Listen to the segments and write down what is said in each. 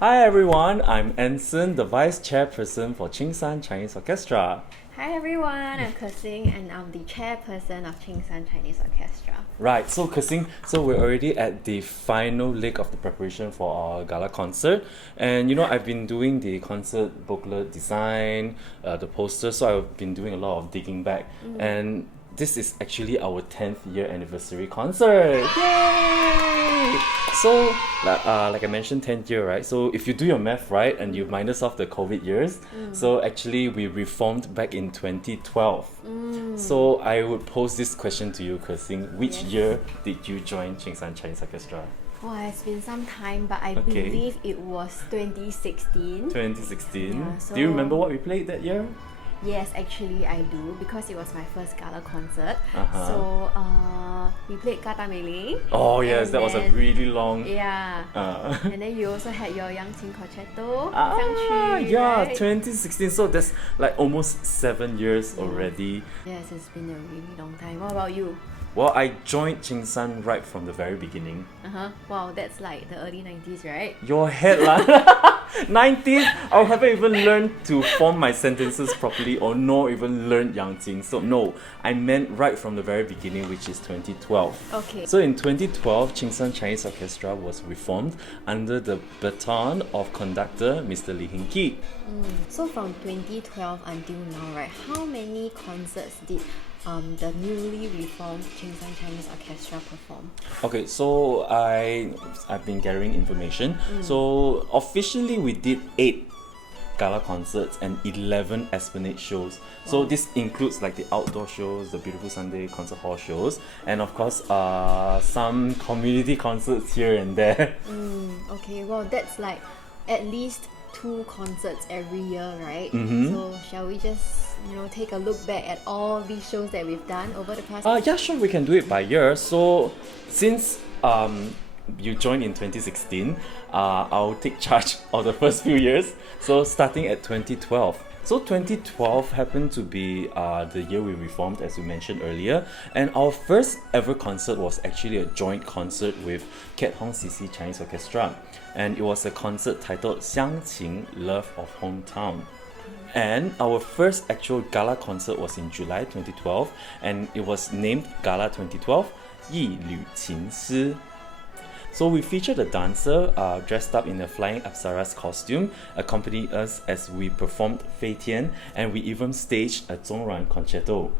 Hi everyone, I'm Anson, the vice-chairperson for Qingsan Chinese Orchestra. Hi everyone, I'm Kexin and I'm the chairperson of Qingsan Chinese Orchestra. Right, so Kexin, we're already at the final leg of the preparation for our gala concert. And I've been doing the concert booklet design, the posters, so I've been doing a lot of digging back. And this is actually our 10th year anniversary concert. Yay! So, like I mentioned, 10th year, right? So if you do your math right and you minus off the COVID years, so actually we reformed back in 2012. So I would pose this question to you, Kexin. Which year did you join Qingsan Chinese Orchestra? Well, it's been some time, but I believe it was 2016. 2016. Yeah, so do you remember what we played that year? Yes, actually I do, because it was my first gala concert. Uh-huh. So we played Kata Mele. Oh yes, that was a really long... Yeah. And then you also had your Yang Qing Concerto. Yeah, right? 2016. So that's like almost 7 years already. Yes, it's been a really long time. What about you? Well, I joined Qingsan right from the very beginning. Wow, that's like the early 90s, right? Your head lah. 90s? I haven't even learned to form my sentences properly or nor even learned Yangqing. So no, I meant right from the very beginning, which is 2012. Okay. So in 2012, Qingsan Chinese Orchestra was reformed under the baton of conductor Mr. Lee Hin Ki. So from 2012 until now, right, how many concerts did the newly reformed Qingsan Chinese Orchestra perform? Okay, so I've been gathering information. So officially we did 8 gala concerts and 11 Esplanade shows. So this includes like the outdoor shows, the Beautiful Sunday concert hall shows, and of course some community concerts here and there. Okay, well that's like at least 2 concerts every year, right? So shall we just take a look back at all these shows that we've done over the past? Yeah, sure, we can do it by year. So since you joined in 2016, I'll take charge of the first few years. So starting at 2012. So 2012 happened to be the year we reformed, as we mentioned earlier, and our first ever concert was actually a joint concert with Kexin CC Chinese Orchestra, and it was a concert titled Xiangqing, Love of Hometown. And our first actual gala concert was in July 2012, and it was named Gala 2012 Yi Lü Qin Si. So we featured a dancer dressed up in a flying apsara's costume, accompanied us as we performed Fei Tian, and we even staged a Zhongran concerto.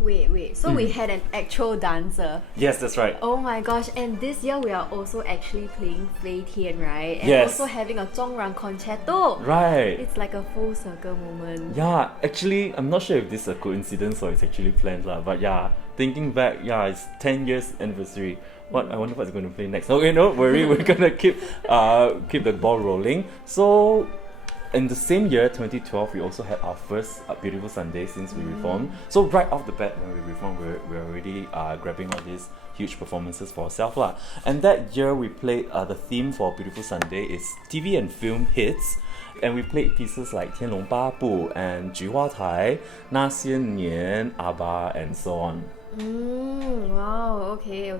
Wait, so we had an actual dancer? Yes, that's right. Oh my gosh, and this year we are also actually playing Fei Tian, right? And Yes. also having a Zhongran concerto. Right. It's like a full circle moment. Yeah, actually, I'm not sure if this is a coincidence or it's actually planned, but yeah, thinking back, it's 10 years anniversary. I wonder what's going to play next. Okay, don't worry, we're gonna keep the ball rolling. So in the same year, 2012, we also had our first Beautiful Sunday since we reformed. So right off the bat, when we reformed, we're already grabbing all these huge performances for ourselves lah. And that year we played the theme for Beautiful Sunday is TV and film hits. And we played pieces like 天龙八部 and 菊花台, 那些年, ABBA, and so on. Wow, okay.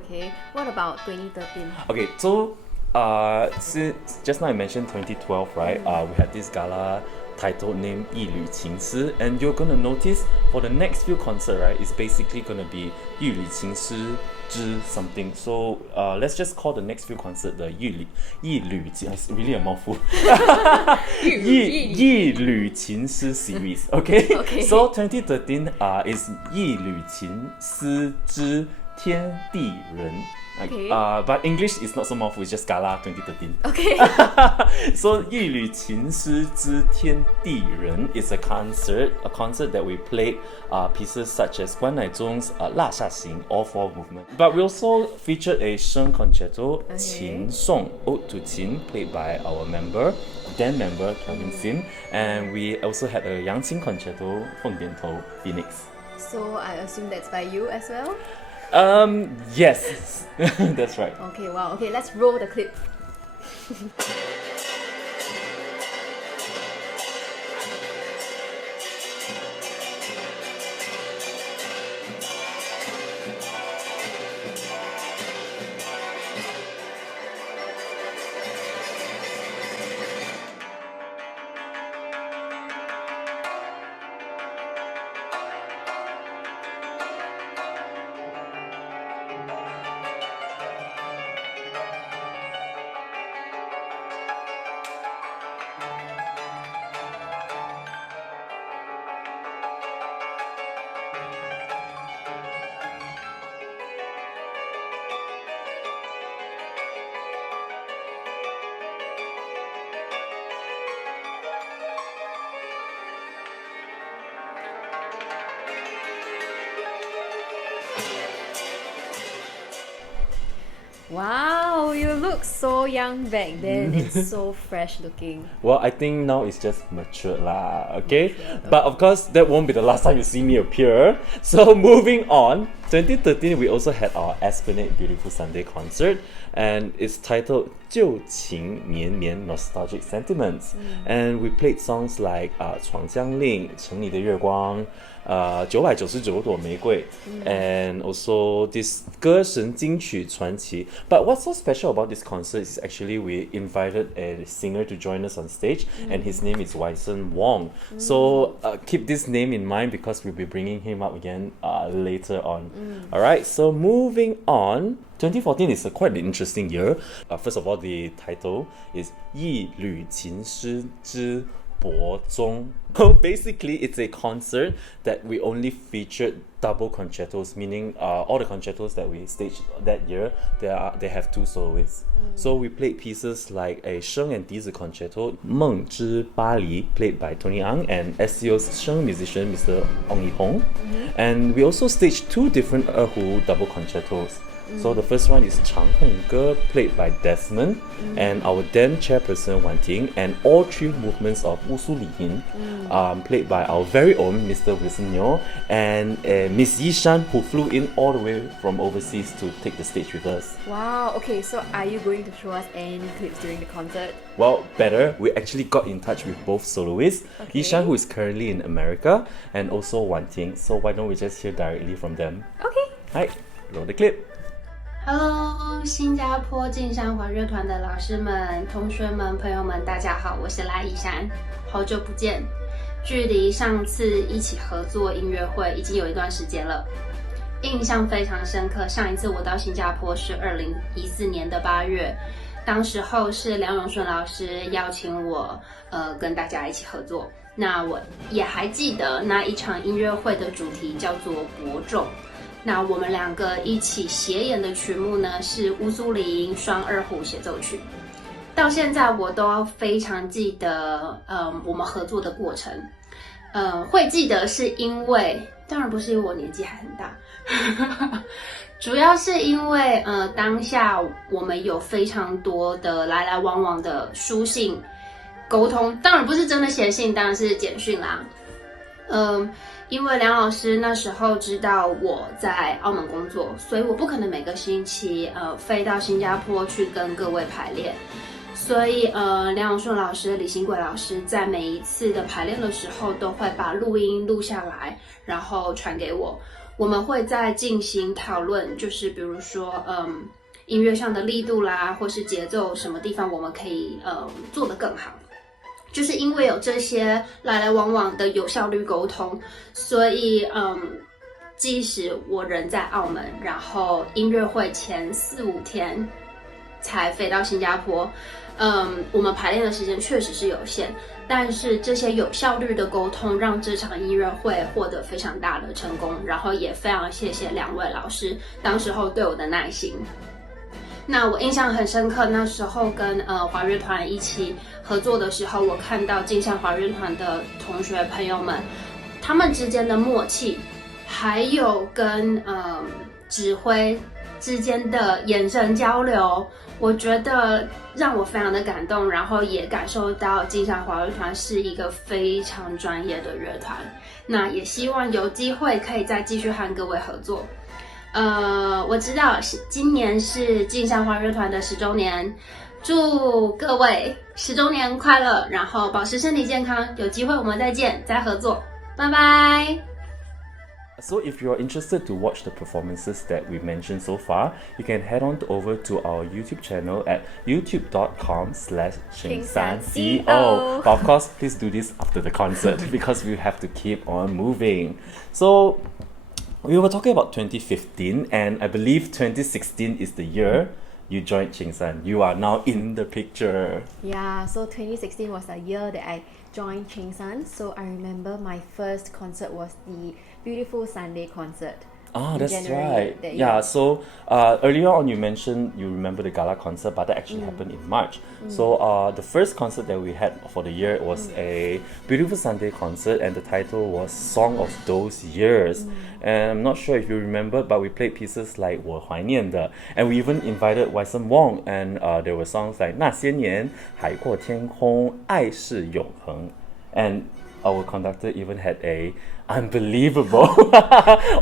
What about 2013? Okay, so since just now I mentioned 2012, right? We had this gala title named 一缕情丝, and you're gonna notice for the next few concerts, right? It's basically gonna be 一缕情丝之 something. So let's just call the next few concerts the 一缕 it's really a mouthful. 一缕情丝 series. Okay? So 2013 is 一缕情丝之天地人. Okay. But English is not so mouthful, it's just Gala 2013. Okay. So 一缕情丝之天地人 is a concert that we played pieces such as Guan Naizhong's 蜡下行, all 4 movements. But we also featured a Sheng concerto, 琴颂, Ode to Qin, played by our then member Kelvin Sim, and we also had a Yangqing concerto, 凤点头, Phoenix. So I assume that's by you as well? Yes, that's right. Okay, wow. Okay, let's roll the clip. Wow, you look so young back then. It's so fresh looking. Well, I think now it's just matured lah, okay? But of course, that won't be the last time you see me appear. So moving on, 2013 we also had our Esplanade Beautiful Sunday concert, and it's titled 旧情绵绵 Nostalgic Sentiments. And we played songs like 床香令 城里的月光 999朵玫瑰 and also this 歌神金曲传奇. But what's so special about this concert is actually we invited a singer to join us on stage, and his name is Wyson Wong. So keep this name in mind because we'll be bringing him up again later on. Alright, so moving on, 2014 is quite an interesting year. First of all, the title is 一缕琴诗之博中. Basically, it's a concert that we only featured double concertos, meaning all the concertos that we staged that year, they have two soloists. So we played pieces like a Sheng and Dizi concerto, 梦之巴黎, played by Tony Ang, and SCO's Sheng musician, Mr. Ong Yi-hong. And we also staged two different Erhu double concertos. So the first one is 长恨歌, played by Desmond, and our then chairperson Wan Ting, and all three movements of 乌苏里音, played by our very own Mr. Wilson Nyo, and Miss Yi Shan, who flew in all the way from overseas to take the stage with us. Wow, okay, so are you going to show us any clips during the concert? Well, better, we actually got in touch with both soloists, Yi Shan, who is currently in America, and also Wan Ting. So why don't we just hear directly from them? Okay. Hi, roll the clip. Hello， 新加坡静山华乐团的老师们、同学们、朋友们，大家好，我是赖依珊，好久不见。距离上次一起合作音乐会已经有一段时间了，印象非常深刻。上一次我到新加坡是2014年的8月，当时候是梁永顺老师邀请我，跟大家一起合作。那我也还记得那一场音乐会的主题叫做伯仲。那我们两个一起协演的曲目呢是乌苏里双二胡协奏曲，到现在我都非常记得，我们合作的过程，会记得是因为，当然不是因为我年纪还很大，主要是因为当下我们有非常多的来来往往的书信沟通，当然不是真的写信，当然是简讯啦，因为梁老师那时候知道我在澳门工作，所以我不可能每个星期飞到新加坡去跟各位排练，所以梁永顺老师、李新贵老师在每一次的排练的时候都会把录音录下来，然后传给我。我们会再进行讨论，就是比如说音乐上的力度啦，或是节奏什么地方我们可以做得更好。就是因为有这些来来往往的有效率沟通，所以即使我人在澳门，然后音乐会前4-5天才飞到新加坡，我们排练的时间确实是有限，但是这些有效率的沟通让这场音乐会获得非常大的成功，然后也非常谢谢2位老师当时候对我的耐心。那我印象很深刻，那时候跟华乐团一起合作的时候，我看到静山华乐团的同学朋友们，他们之间的默契，还有跟指挥之间的眼神交流，我觉得让我非常的感动，然后也感受到静山华乐团是一个非常专业的乐团。那也希望有机会可以再继续和各位合作。我知道今年是静山华乐团的10周年，祝各位10周年快乐，然后保持身体健康，有机会我们再见，再合作，拜拜。So if you're interested to watch the performances that we mentioned so far, you can head on over to our YouTube channel at youtube.com/CSCO. But of course, please do this after the concert because we have to keep on moving. So we were talking about 2015, and I believe 2016 is the year you joined Chingsan. You are now in the picture. Yeah, so 2016 was the year that I joined Chingsan. So I remember my first concert was the Beautiful Sunday concert. Ah, that's January right. that Yeah, year. so earlier on you mentioned you remember the gala concert, but that actually happened in March. So the first concert that we had for the year was a Beautiful Sunday concert, and the title was Song of Those Years. And I'm not sure if you remember, but we played pieces like 我怀念的, and we even invited Wyson Wong, and there were songs like 那些年, 海阔天空, 爱是永恒, and our conductor even had a unbelievable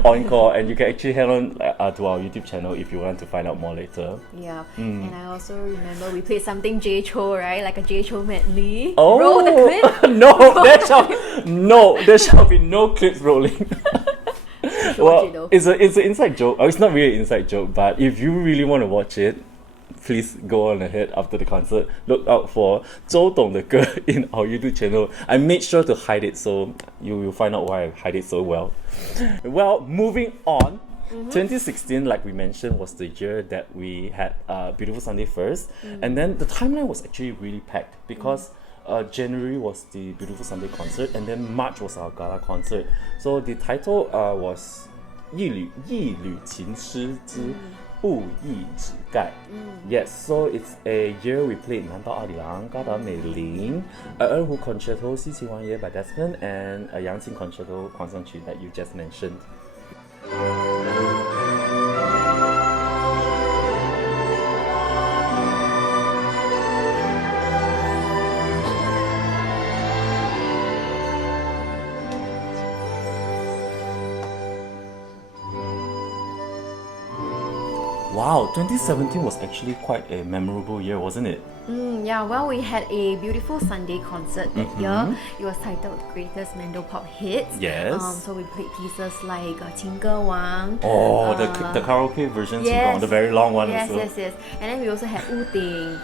encore, and you can actually head on to our YouTube channel if you want to find out more later. Yeah, and I also remember we played something J Cho, right? Like a J Cho medley. Oh Roll the clip. there shall be no clips rolling. Watch Well, it though. it's an inside joke. It's not really an inside joke, but if you really want to watch it, please go on ahead after the concert. Look out for 周董的歌 in our YouTube channel. I made sure to hide it, so you will find out why I hide it so well. Well, moving on. 2016, like we mentioned, was the year that we had Beautiful Sunday first, and then the timeline was actually really packed because January was the Beautiful Sunday concert, and then March was our gala concert. So the title was 一缕情诗之不易指盖. Yes, so it's a year we played 南岛阿里郎, 高岛美玲, 二胡 concerto 西岐王爷 by Desmond, and a 扬琴 concerto 狂想曲 that you just mentioned. Wow, 2017 was actually quite a memorable year, wasn't it? Yeah, well, we had a Beautiful Sunday concert that year. It was titled Greatest Mando Pop Hits. Yes. So we played pieces like 情歌王. Oh, the karaoke version, Yes. the very long one Yes, also. yes. And then we also had 屋顶,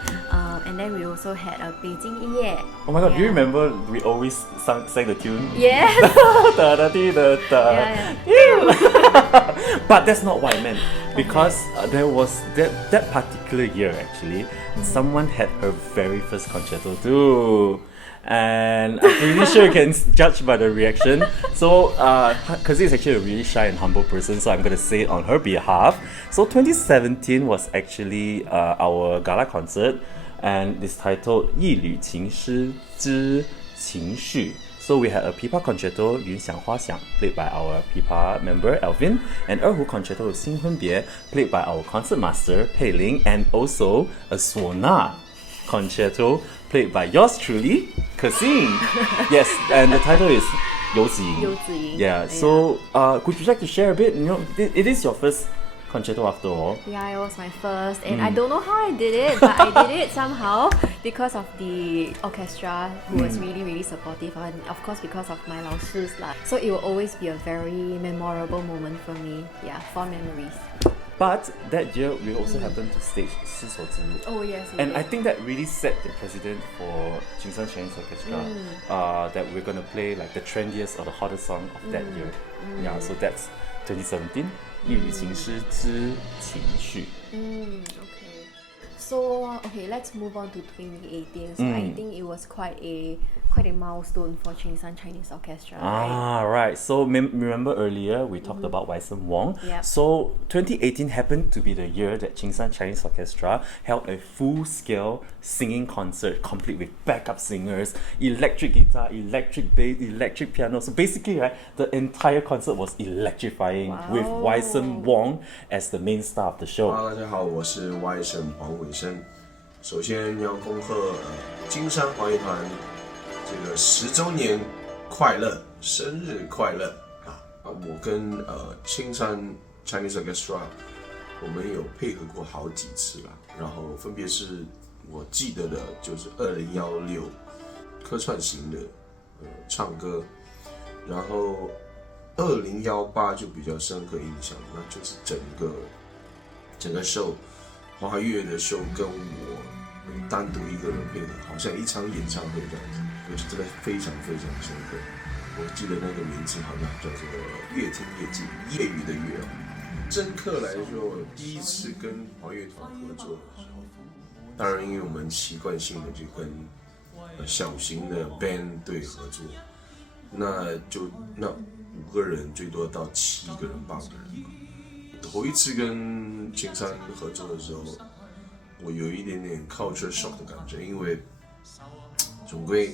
and then we also had 北京一夜. Oh my god, do you Yeah. remember we always sang the tune? Yes. Da, da, dee, da, da. Yeah. But that's not what I meant. Because there was that particular year actually, someone had her very first concerto too. And I'm pretty sure you can judge by the reaction. So, because he's actually a really shy and humble person, so I'm going to say it on her behalf. So 2017 was actually our gala concert, and it's titled 一缕情诗之情绪. So we had a pipa concerto 云想花想 played by our pipa member Alvin, and erhu concerto 新婚别 played by our concert master Pei Ling, and also a suona concerto played by yours truly, Kexin. Yes, and the title is 游子吟. 游子吟. Yeah, so could you like to share a bit? You know, it is your first concerto after all. Yeah, it was my first, and I don't know how I did it, but I did it somehow because of the orchestra who was really, really supportive, and of course because of my 老师 lah. So it will always be a very memorable moment for me. Yeah, fond memories. But that year we also happened to stage 丝绸之路. Oh yes. And I think that really set the precedent for Chinsan Chinese Orchestra, that we're going to play like the trendiest or the hottest song of that year. Yeah, so that's 2017, 一缕情诗之情绪. Okay. So let's move on to 2018. So I think it was quite a milestone for Chinsan Chinese Orchestra. Right? Right. So remember earlier we talked about Wyson Wong. Yep. So 2018 happened to be the year that Chinsan Chinese Orchestra held a full-scale singing concert, complete with backup singers, electric guitar, electric bass, electric piano. So basically, right, the entire concert was electrifying with Wyson Wong as the main star of the show. 大家好，我是 Wyson 黄伟生。首先要恭贺金山华乐团这个10周年快乐，生日快乐啊！我跟青山 Chinese Orchestra 我们有配合过好几次啦，然后分别是我记得的就是2016客串型的唱歌，然后2018就比较深刻印象，那就是整个show 华乐的show跟我单独一个人配合，好像一场演唱会这样子，我就真的非常非常深刻。我记得那个名字好像叫做乐听乐记，业余的乐。深刻来说，第一次跟华乐团合作的时候，当然因为我们习惯性的就跟小型的 band 队合作，那5个人，最多到7个人、8个人。头一次跟青山合作的时候，我有一点点 culture shock 的感觉，因为总归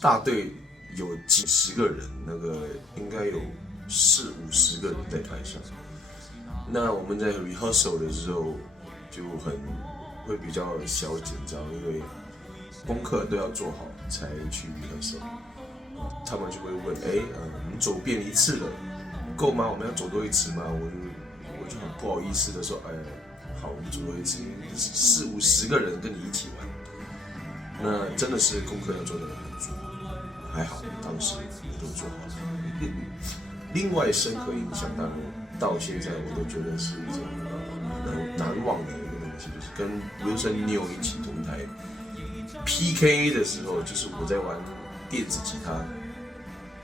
大队有几十个人，那个应该有40-50个人在台上。那我们在 rehearsal 的时候就会比较小紧张，因为功课都要做好才去 rehearsal。他们就会问，我们走遍1次了，够吗？我们要走多1次吗？我就很不好意思的说，好，我们走多1次，40-50个人跟你一起玩，那真的是功课要做得很足，还好当时都做好了。另外深刻印象，当然到现在我都觉得是一种难忘的一个东西，就是跟 Wilson New 一起同台 PK 的时候，就是我在玩电子吉他，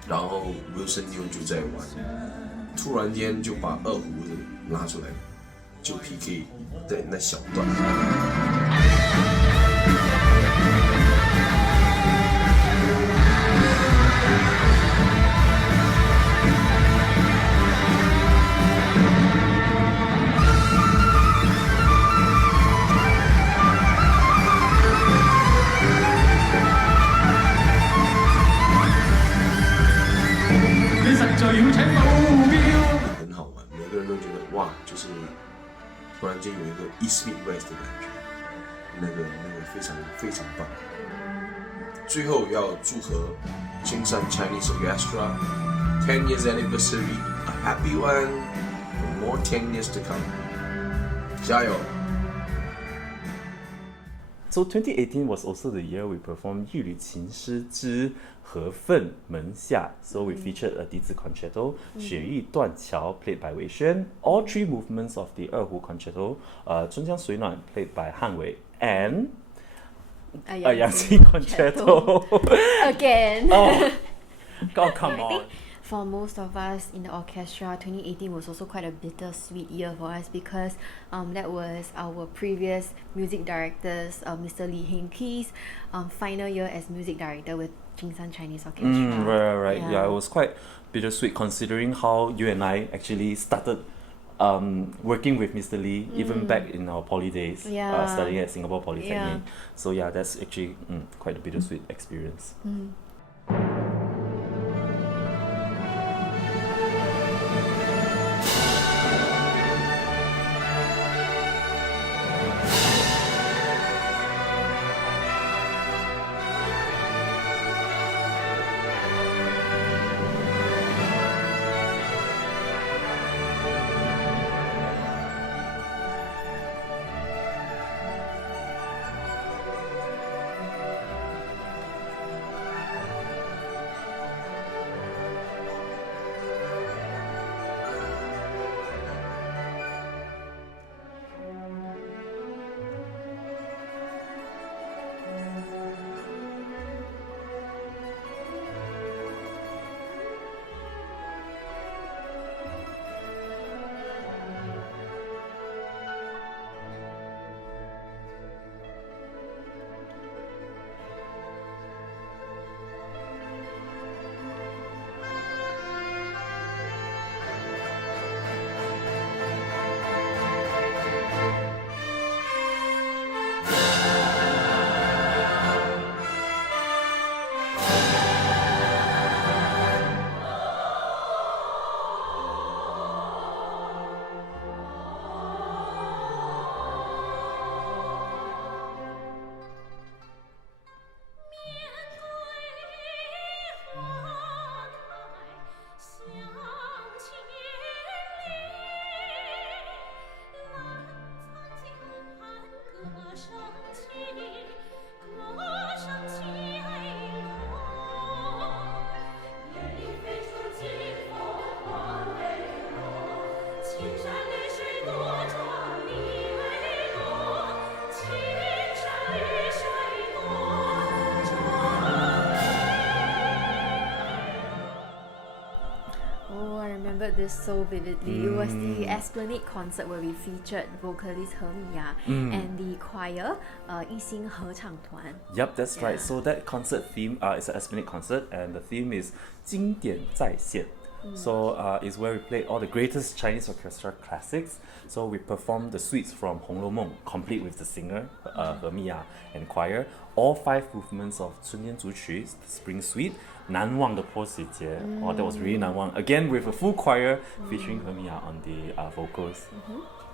然后 Wilson New 就在玩，突然间就把二胡拿出来，就 PK 的那小段。很好玩，每个人都觉得哇，就是突然间有一个 East Meet West 的感觉，那个非常非常棒。最后要祝贺金山 Chinese Orchestra 10 years anniversary, a happy one, and more 10 years to come. 加油！ So 2018 was also the year we performed 玉女琴师之和分门下. So we featured a 笛子 concerto, 雪域断桥 played by Wei Xuan, all 3 movements of the 二胡 concerto, 春江水暖 played by Han Wei, and a Yangtze concerto. Again. Oh, come on. For most of us in the orchestra, 2018 was also quite a bittersweet year for us because that was our previous music director's, Mr. Lee Heng Kee's final year as music director with Jingsan Chinese Orchestra. Right. Yeah, it was quite bittersweet considering how you and I actually started working with Mr. Lee even back in our poly days, studying at Singapore Polytechnic. So yeah, that's actually quite a bittersweet experience. This so vividly. It was the Esplanade concert where we featured vocalist He Mia and the choir, 一星合唱团. Yep, that's right. So that concert theme is an Esplanade concert, and the theme is 经典再现. So it's where we played all the greatest Chinese orchestra classics. So we performed the suites from 红楼梦, complete with the singer, 和蜜雅 and choir. All 5 movements of 春天组曲, the Spring Suite, 难忘的泼水节. Oh, that was really 难忘. Again, with a full choir featuring 和蜜雅 on the vocals.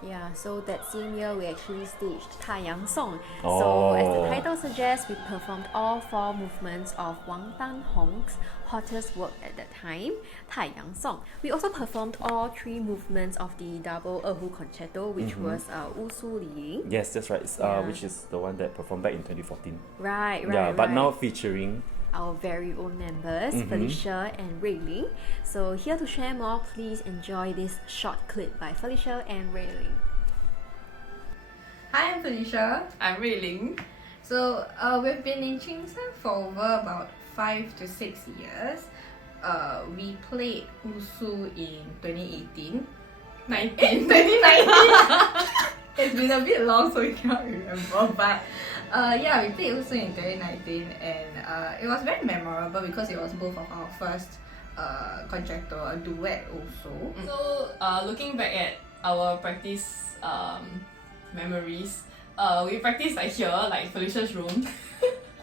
Yeah, so that same year we actually staged 太阳颂. Oh. So as the title suggests, we performed all 4 movements of Wang Danhong's hottest work at that time, 太阳颂. We also performed all 3 movements of the double erhu concerto, which was Wu Su Li. Yes, that's right. It's, which is the one that performed back in 2014. Right. Yeah, but now featuring our very own members, Felicia and Rui Ling. So here to share more, please enjoy this short clip by Felicia and Rui Ling. Hi, I'm Felicia. I'm Rui Ling. So we've been in Chingshan for over about 5 to 6 years. We played Wusu in 2018. 2019. It's been a bit long, so we cannot remember. But yeah, we played Wusu in 2019, and it was very memorable because it was both of our first concerto, a duet also. So looking back at our practice memories, we practiced like here, like Felicia's room,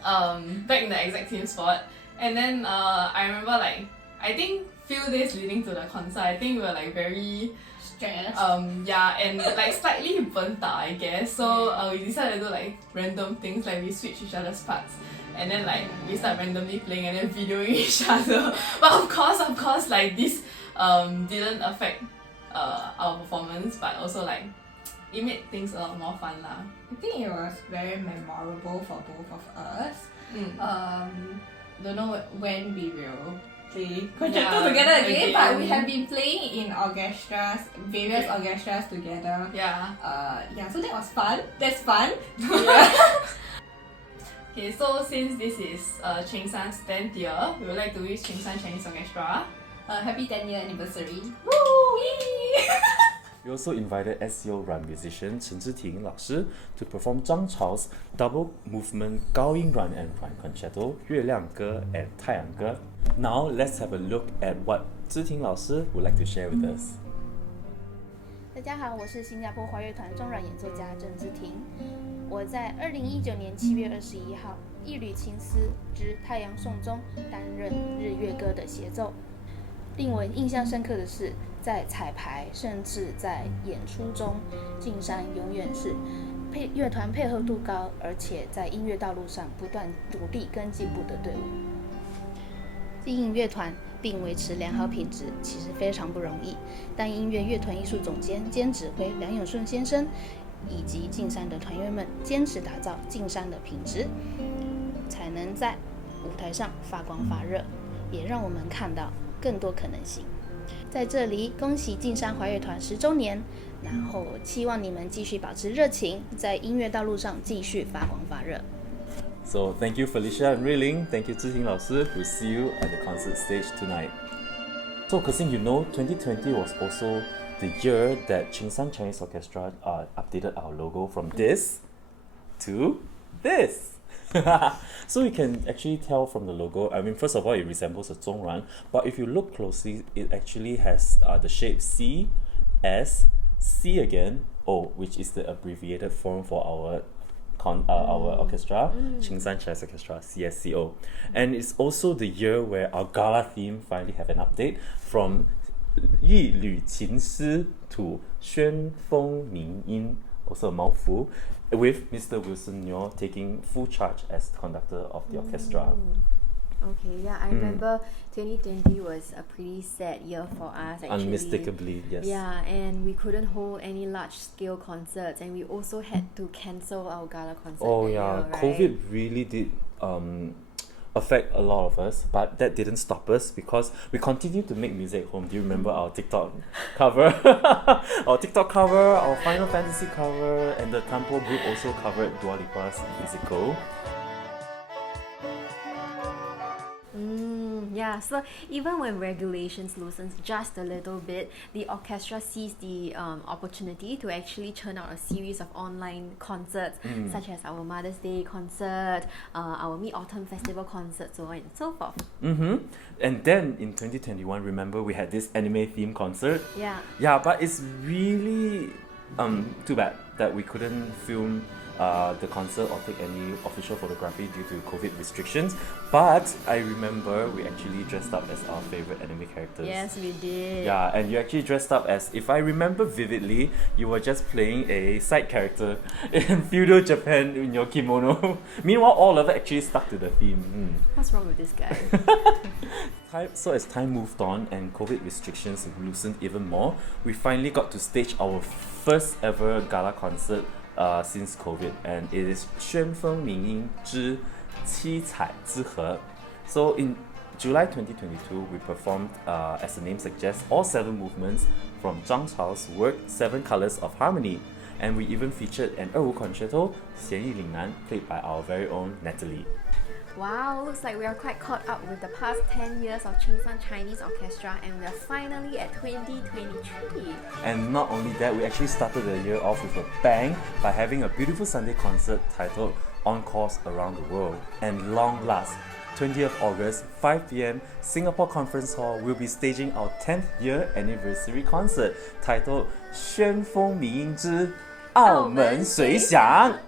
back in the exact same spot. And then I remember like, I think few days leading to the concert, I think we were like very Stressed. Yeah, and like slightly burnt out, I guess. So we decided to do like random things, like we switch each other's parts. And then like we start randomly playing and then videoing each other. But of course, like this didn't affect our performance, but also like it made things a lot more fun lah. I think it was very memorable for both of us. Don't know when we will play concerto together again, but we have been playing in orchestras, various orchestras together. Yeah. Yeah, so that was fun. That's fun. Okay, so since this is Chingshan's 10th year, we would like to wish Chingshan Chinese Orchestra Happy 10-year anniversary. Woo! We also invited SCO run musician Chen Zhiting 老师 to perform Zhang Chao's double movement 高音 run and run concerto 月亮歌 and 太阳歌. Now let's have a look at what 知婷老师 would like to share with us. 大家好，我是新加坡华乐团中阮演奏家郑之婷。我在2019年7月21号《一缕情丝之太阳颂》中担任日月歌的协奏。令我印象深刻的是，在彩排甚至在演出中，静山永远是乐团配合度高，而且在音乐道路上不断努力跟进步的队伍。经营乐团并维持良好品质，其实非常不容易。但音乐乐团艺术总监兼指挥梁永顺先生以及静山的团员们坚持打造静山的品质，才能在舞台上发光发热，也让我们看到更多可能性。在这里，恭喜静山华乐团10周年，然后期望你们继续保持热情，在音乐道路上继续发光发热。So thank you Felicia and Rui Ling, thank you 知婷老师. We'll see you at the concert stage tonight. So Kexin, you know, 2020 was also the year that Chingshan Chinese Orchestra updated our logo from this to this. So you can actually tell from the logo, I mean, first of all, it resembles a zhongran, but if you look closely, it actually has the shape C, S, C again, O, which is the abbreviated form for our orchestra, Chingshan Chinese Orchestra, CSCO. And it's also the year where our gala theme finally have an update from 一缕情丝 to 旋风鸣音, also a mouthful, with Mr. Wilson Nyo taking full charge as conductor of the orchestra. Okay, yeah, I remember 2020 was a pretty sad year for us actually. Unmistakably, yes. Yeah, and we couldn't hold any large-scale concerts, and we also had to cancel our gala concert. Oh that yeah, year, right? COVID really did affect a lot of us, but that didn't stop us because we continued to make music at home. Do you remember our TikTok cover? Our TikTok cover, our Final Fantasy cover, and the Tempo group also covered Dua Lipa's Physical. Yeah, so even when regulations loosens just a little bit, the orchestra sees the opportunity to actually churn out a series of online concerts, such as our Mother's Day concert, our Mid-Autumn Festival concert, so on and so forth. And then in 2021, remember we had this anime theme concert? Yeah. Yeah, but it's really too bad that we couldn't film the concert or take any official photography due to COVID restrictions. But I remember we actually dressed up as our favorite anime characters. Yes, we did. Yeah, and you actually dressed up as, if I remember vividly, you were just playing a side character in feudal Japan in your kimono. Meanwhile, all of it actually stuck to the theme. What's wrong with this guy? So as time moved on and COVID restrictions loosened even more, we finally got to stage our first ever gala concert since COVID, and it is 旋风鸣音之七彩之河. So in July 2022, we performed, as the name suggests, all 7 movements from Zhang Chao's work 7 Colors of Harmony, and we even featured an 二胡 concerto, 弦意岭南, played by our very own Natalie. Wow, looks like we are quite caught up with the past 10 years of Qingsan Chinese Orchestra, and we are finally at 2023. And not only that, we actually started the year off with a bang by having a beautiful Sunday concert titled Encores Around the World. And long last, 20th August, 5 p.m, Singapore Conference Hall will be staging our 10th year anniversary concert titled 旋风鸣音之澳门随响.